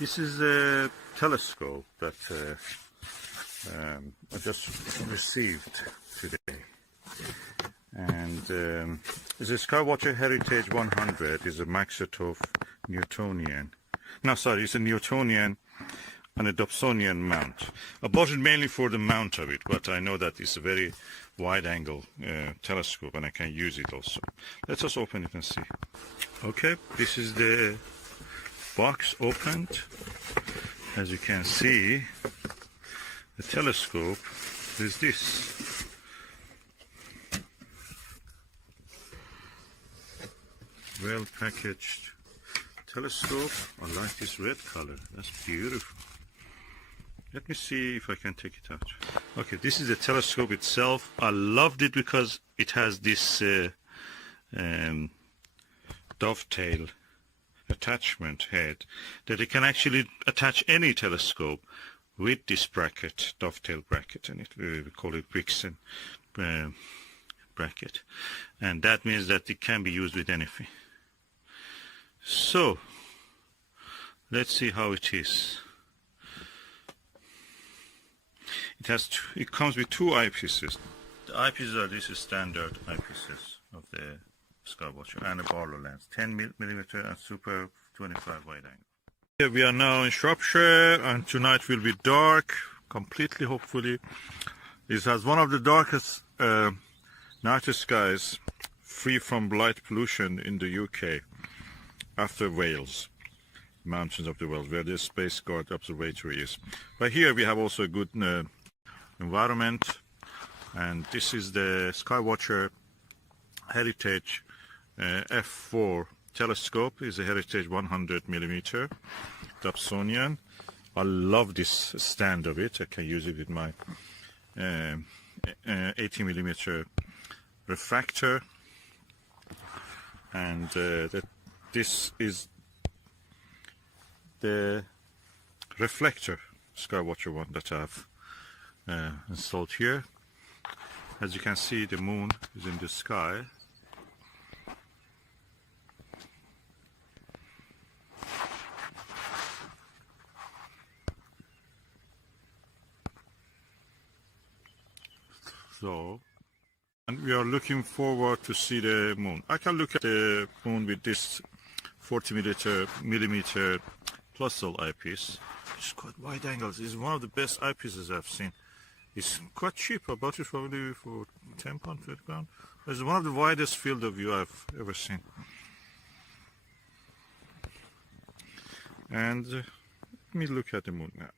This is a telescope that I just received today, and it's a Sky-Watcher Heritage-100. Is a Maxitov Newtonian. No, sorry, it's a Newtonian and a Dobsonian mount. I bought it mainly for the mount of it, but I know that it's a very wide-angle telescope, and I can use it also. Let us open it and see. Okay, this is the box opened. As you can see, the telescope is this. Well packaged telescope. I like this red color. That's beautiful. Let me see if I can take it out. Okay, this is the telescope itself. I loved it because it has this dovetail attachment head that it can actually attach any telescope with this bracket, dovetail bracket, and we call it Brixton bracket, and that means that it can be used with anything. So let's see how it is. It comes with two eyepieces. The eyepieces are these standard eyepieces of the Skywatcher, and a Barlow lens, 10mm and super 25 wide angle. Here we are now in Shropshire, and tonight will be dark completely, hopefully. It has one of the darkest night skies free from light pollution in the UK, after Wales, mountains of the Wales, where the Space Guard Observatory is. But here we have also a good environment, and this is the Skywatcher Heritage F4 telescope. Is a Heritage 100mm Dobsonian. I love this stand of it. I can use it with my 80mm refractor, and this is the reflector Skywatcher one that I've installed here. As you can see, the moon is in the sky. So, and we are looking forward to see the moon. I can look at the moon with this 40mm Windowsill eyepiece. It's quite wide angles. It's one of the best eyepieces I've seen. It's quite cheap. I bought it probably for £10, £20. It's one of the widest field of view I've ever seen. And let me look at the moon now.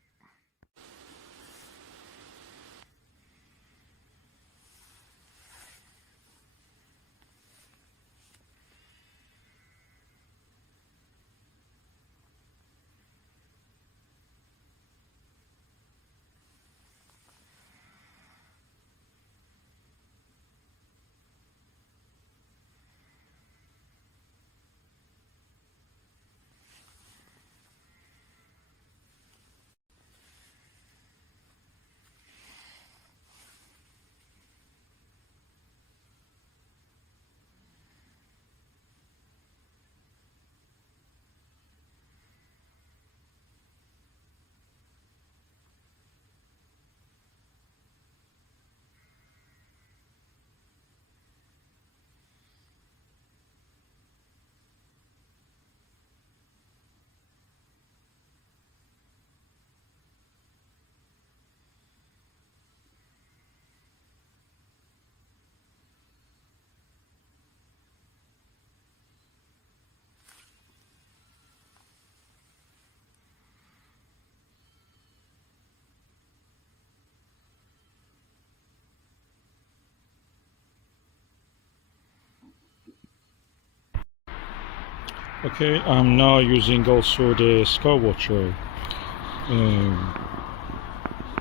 Okay, I'm now using also the Skywatcher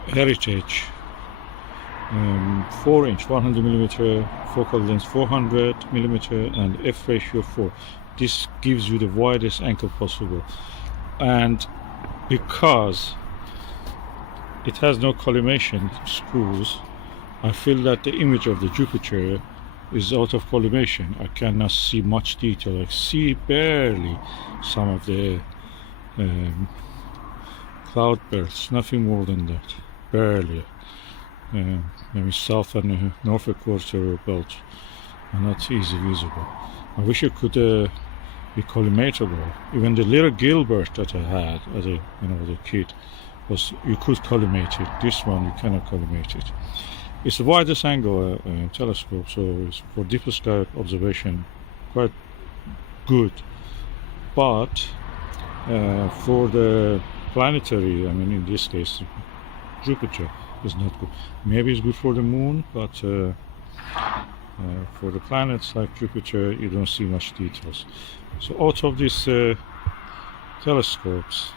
Heritage 4-inch 100mm focal length, 400mm, and f ratio 4. This gives you the widest angle possible, and because it has no collimation screws, I feel that the image of the Jupiter is out of collimation. I cannot see much detail. I see barely some of the cloud belts, nothing more than that, barely. Maybe south and north quarter belt are not easily visible. I wish it could be collimatable. Even the little Gilbert that I had as a kid was, you could collimate it. This one you cannot collimate it. It's the widest angle telescope, so it's for deep sky observation quite good. But for the planetary, I mean in this case Jupiter is not good. Maybe it's good for the moon, but for the planets like Jupiter you don't see much details. So out of these telescopes,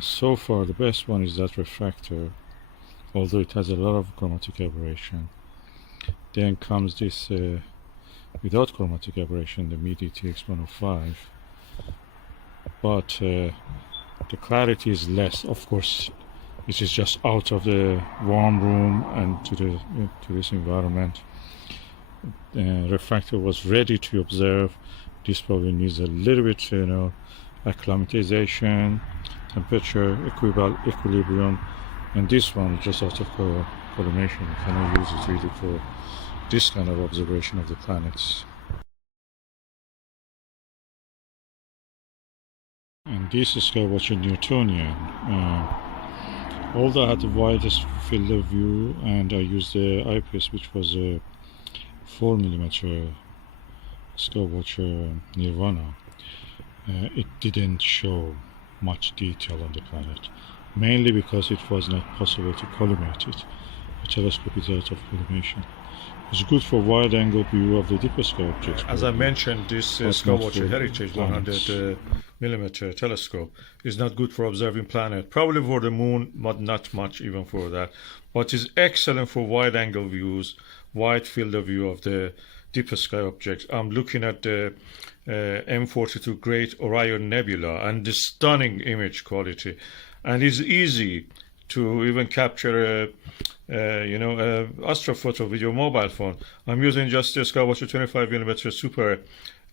so far the best one is that refractor, although it has a lot of chromatic aberration. Then comes this without chromatic aberration, the MIDI TX105, but the clarity is less. Of course, this is just out of the warm room and to this environment. Refractor was ready to observe. This probably needs a little bit, acclimatization, temperature, equilibrium, and this one just out of collimation. You cannot use it really for this kind of observation of the planets. And this is Sky-Watcher Newtonian. Although I had the widest field of view, and I used the eyepiece, which was a 4mm Skywatcher Nirvana, it didn't show much detail on the planet, mainly because it was not possible to collimate it. The telescope is out of collimation. It's good for wide-angle view of the deeper sky objects. As I mentioned, this Skywatcher Heritage-100mm telescope is not good for observing planet. Probably for the moon, but not much even for that. But is excellent for wide-angle views, wide field of view of the deeper sky objects. I'm looking at the M42 Great Orion Nebula and the stunning image quality, and it's easy to even capture astrophoto with your mobile phone. I'm using just the Skywatcher 25mm Super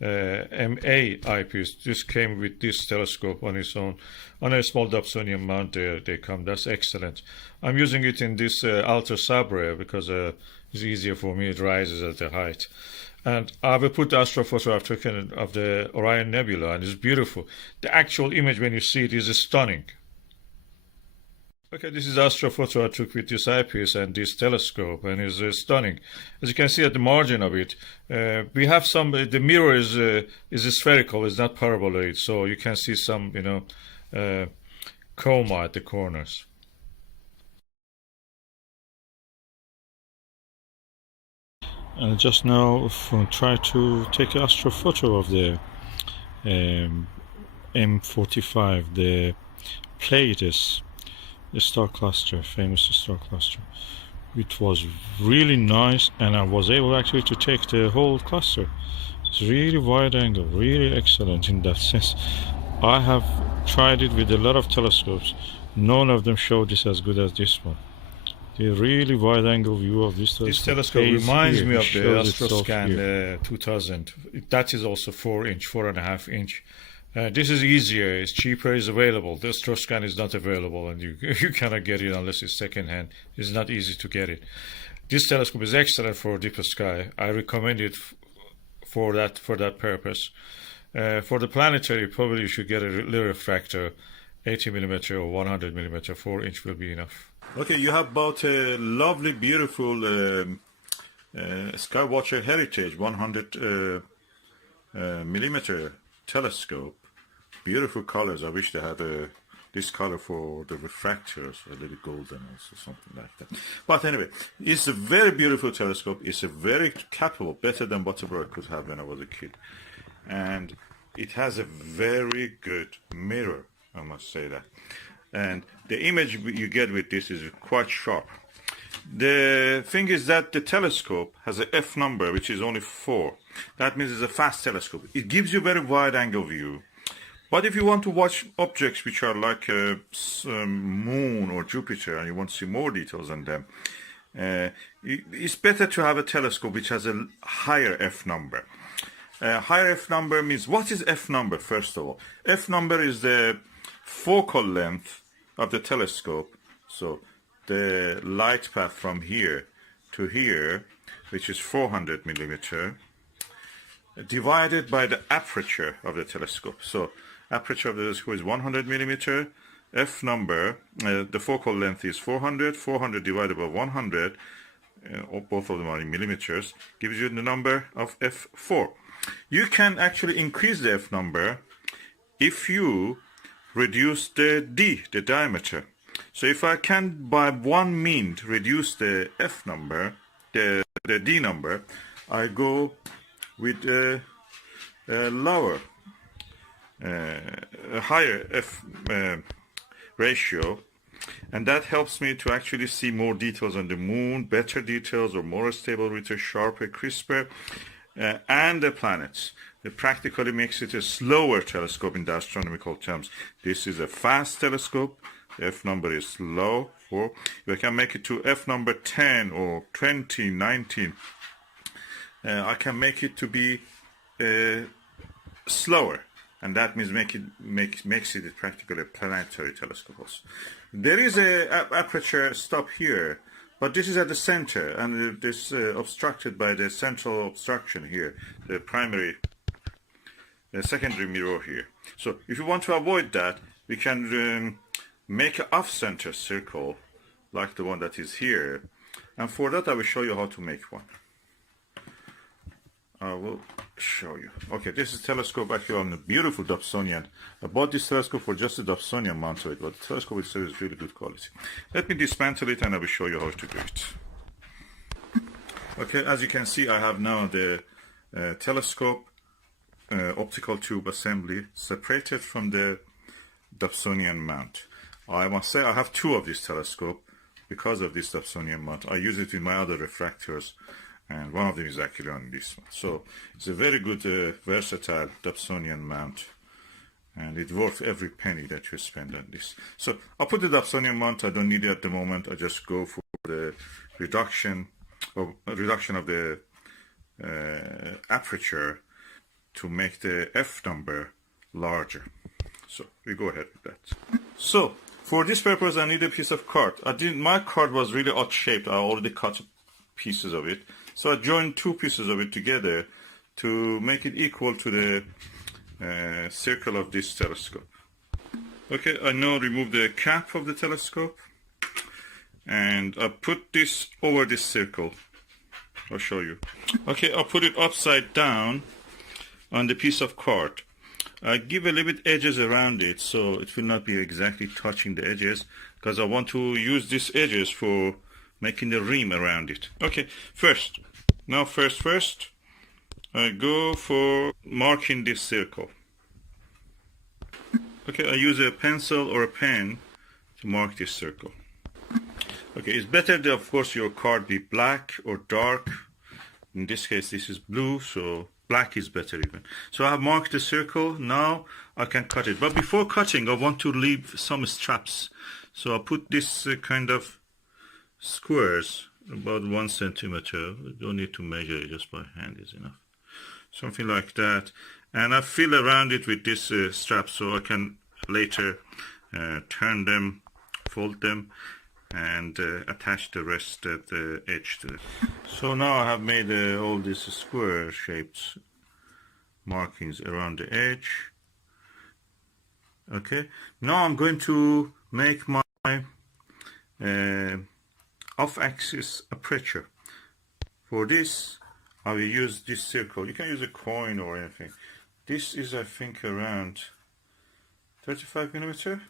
MA eyepiece. This came with this telescope on its own, on a small Dobsonian mount. They come. That's excellent. I'm using it in this Alta Sabre because it's easier for me. It rises at the height. And I will put the astrophoto I've taken of the Orion Nebula, and it's beautiful. The actual image, when you see it, is stunning. Okay, this is astrophoto I took with this eyepiece and this telescope, and it's stunning. As you can see at the margin of it, we have some. The mirror is spherical; it's not parabolic, so you can see some, coma at the corners. Just now, try to take an astrophoto of the M45, the Pleiades. The star cluster, famous star cluster. It was really nice, and I was able actually to take the whole cluster. It's really wide angle, really excellent in that sense. I have tried it with a lot of telescopes. None of them show this as good as this one. The really wide angle view of this telescope. This telescope reminds me of the Astroscan 2000. That is also 4-inch, 4.5-inch. This is easier, it's cheaper, it's available. The Astroscan is not available, and you cannot get it unless it's second-hand. It's not easy to get it. This telescope is excellent for deeper sky. I recommend it for that purpose. For the planetary, probably you should get a little refractor, 80mm or 100mm. 4-inch will be enough. Okay, you have bought a lovely, beautiful Skywatcher Heritage-100mm telescope. Beautiful colors. I wish they had this color for the refractors, a little golden or something like that. But anyway, it's a very beautiful telescope. It's a very capable, better than whatever I could have when I was a kid. And it has a very good mirror, I must say that. And the image you get with this is quite sharp. The thing is that the telescope has an F number, which is only 4. That means it's a fast telescope. It gives you a very wide angle view. But if you want to watch objects which are like a moon or Jupiter, and you want to see more details on them, it's better to have a telescope which has a higher F number. Higher F number means, what is F number, first of all? F number is the focal length of the telescope, so the light path from here to here, which is 400 millimeter, divided by the aperture of the telescope. So aperture of the telescope is 100 millimeter. F number, the focal length is 400. 400 divided by 100, both of them are in millimeters, gives you the number of f4. You can actually increase the f number if you reduce the d, the diameter. So if I can by one means reduce the f number, the d number, I go with a lower, a higher f ratio, and that helps me to actually see more details on the moon, better details, or more stable, richer, sharper, crisper, and the planets. It practically makes it a slower telescope in the astronomical terms. This is a fast telescope. The f number is low. If I can make it to f number 10 or 20, 19, I can make it to be slower, and that means makes it practically a planetary telescope also. There is a aperture stop here, but this is at the center, and this obstructed by the central obstruction here, the secondary mirror here. So if you want to avoid that, we can make an off-center circle like the one that is here, and for that I will show you how to make one. I will show you. Okay, this is telescope actually on a beautiful Dobsonian. I bought this telescope for just the Dobsonian mount to it, but the telescope itself is really good quality. Let me dismantle it and I will show you how to do it. Okay, as you can see, I have now the telescope optical tube assembly separated from the Dobsonian mount. I must say I have two of this telescope because of this Dobsonian mount. I use it in my other refractors, and one of them is actually on this one. So it's a very good versatile Dobsonian mount, and it's worth every penny that you spend on this. So I'll put the Dobsonian mount. I don't need it at the moment. I just go for the reduction of the aperture to make the f number larger. So we go ahead with that. So for this purpose I need a piece of card. My card was really odd shaped. I already cut pieces of it. So I joined two pieces of it together to make it equal to the circle of this telescope. Okay, I now remove the cap of the telescope, and I put this over this circle. I'll show you. Okay, I'll put it upside down on the piece of card. I give a little bit edges around it so it will not be exactly touching the edges, because I want to use these edges for making the rim around it. Okay, first I go for marking this circle. Okay, I use a pencil or a pen to mark this circle. Okay, it's better that of course your card be black or dark. In this case this is blue, so black is better even. So I have marked the circle. Now I can cut it, but before cutting I want to leave some straps. So I put this kind of squares about 1 centimeter. You don't need to measure it, just by hand is enough. Something like that. And I fill around it with this strap so I can later turn them, fold them, and attach the rest of the edge to it. So now I have made all these square shaped markings around the edge. Okay, now I'm going to make my off-axis aperture. For this I will use this circle. You can use a coin or anything. This is I think around 35 millimeter.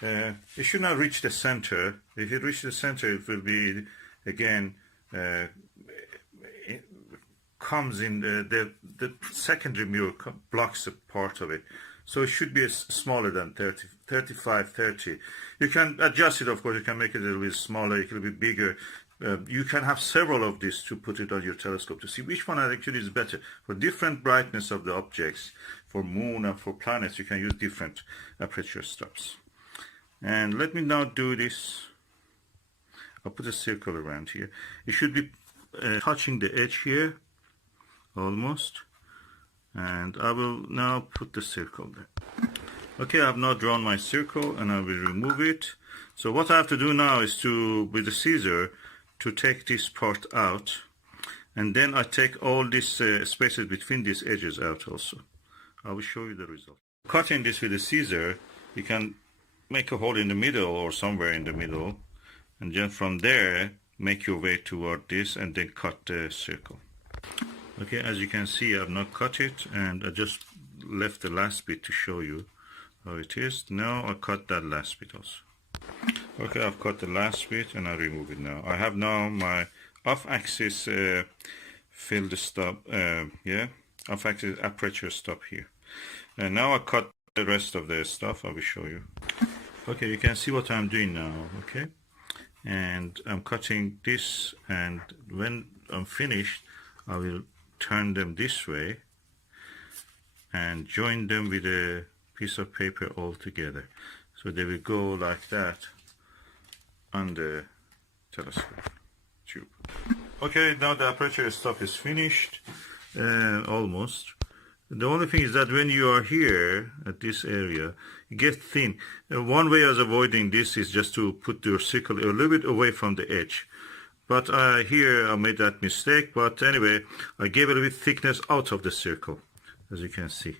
It should not reach the center. If it reaches the center, it will be again comes in the secondary mirror blocks a part of it. So it should be smaller than 35, 30. You can adjust it, of course. You can make it a little bit smaller, it will be bigger. You can have several of these to put it on your telescope to see which one actually is better. For different brightness of the objects, for moon and for planets, you can use different aperture stops. And let me now do this. I'll put a circle around here. It should be touching the edge here, almost. And I will now put the circle there. Okay, I have now drawn my circle and I will remove it. So what I have to do now is to, with the scissor, to take this part out, and then I take all these spaces between these edges out also. I will show you the result. Cutting this with a scissor, you can make a hole in the middle or somewhere in the middle, and then from there make your way toward this and then cut the circle. Okay, as you can see, I've not cut it, and I just left the last bit to show you how it is. Now I cut that last bit also. Okay, I've cut the last bit and I remove it now. I have now my off-axis field stop, off-axis aperture stop here. And now I cut the rest of the stuff. I will show you. Okay, you can see what I'm doing now, okay? And I'm cutting this, and when I'm finished, I will turn them this way and join them with a piece of paper all together. So they will go like that on the telescope tube. Okay, now the aperture stuff is finished, almost. The only thing is that when you are here at this area, it gets thin. One way of avoiding this is just to put your circle a little bit away from the edge. But here I made that mistake. But anyway, I gave a little bit thickness out of the circle, as you can see.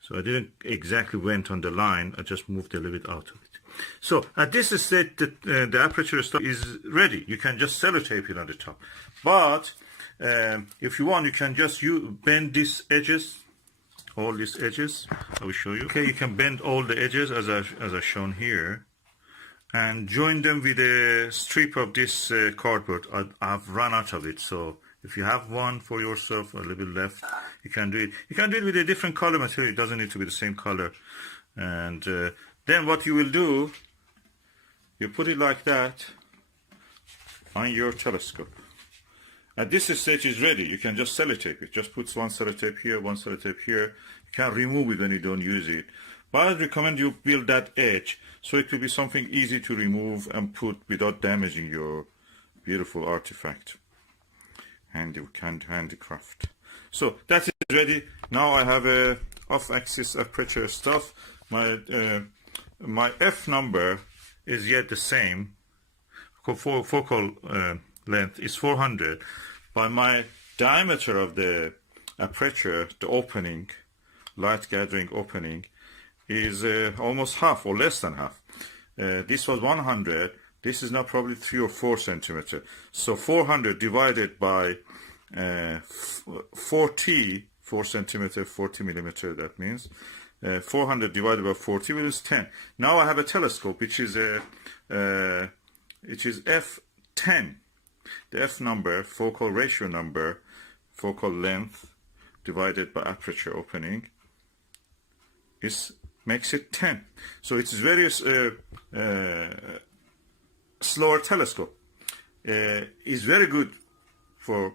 So I didn't exactly went on the line. I just moved a little bit out of it. So at this stage, the aperture stuff is ready. You can just sellotape it on the top. But if you want, you can just bend these edges, all these edges. I will show you. Okay, you can bend all the edges as I've shown here, and join them with a strip of this cardboard. I've run out of it, so if you have one for yourself, or a little bit left, you can do it. You can do it with a different color material. It doesn't need to be the same color. And then what you will do, you put it like that on your telescope. At this stage is ready. You can just sellotape it. Just put one sellotape here, one sellotape here. You can remove it when you don't use it. But I recommend you build that edge so it will be something easy to remove and put without damaging your beautiful artifact. Handicraft. So that is ready. Now I have a off-axis aperture stuff. My F number is yet the same. Focal length is 400, but my diameter of the aperture, the opening, light gathering opening, is almost half or less than half. This was 100. This is now probably 3 or 4 centimeter. So 400 divided by 40, 4 centimeter, 40 millimeter, that means 400 divided by 40 is 10. Now I have a telescope which is F10. The F number, focal ratio number, focal length divided by aperture opening makes it 10. So it's very slower telescope. Is very good for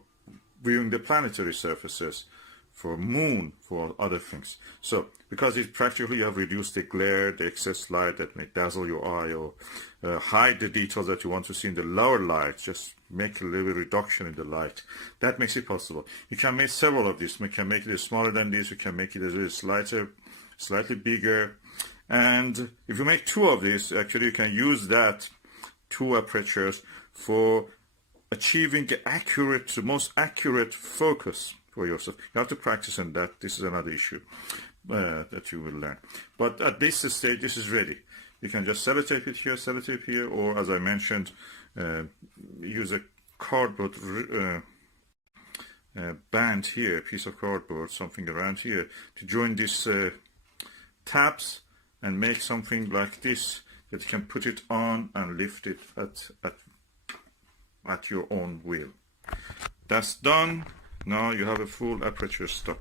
viewing the planetary surfaces, for moon, for other things. So because it's practically, you have reduced the glare, the excess light that may dazzle your eye, or hide the details that you want to see in the lower light, just make a little reduction in the light. That makes it possible. You can make several of these. You can make it smaller than this, you can make it a little slightly bigger. And if you make 2 of these, actually you can use that 2 apertures for achieving the most accurate focus for yourself. You have to practice on that. This is another issue that you will learn. But at this stage, this is ready. You can just sellotape it here, sellotape here, or as I mentioned, use a cardboard band here, a piece of cardboard, something around here, to join these tabs and make something like this that you can put it on and lift it at your own will. That's done. Now you have a full aperture stop.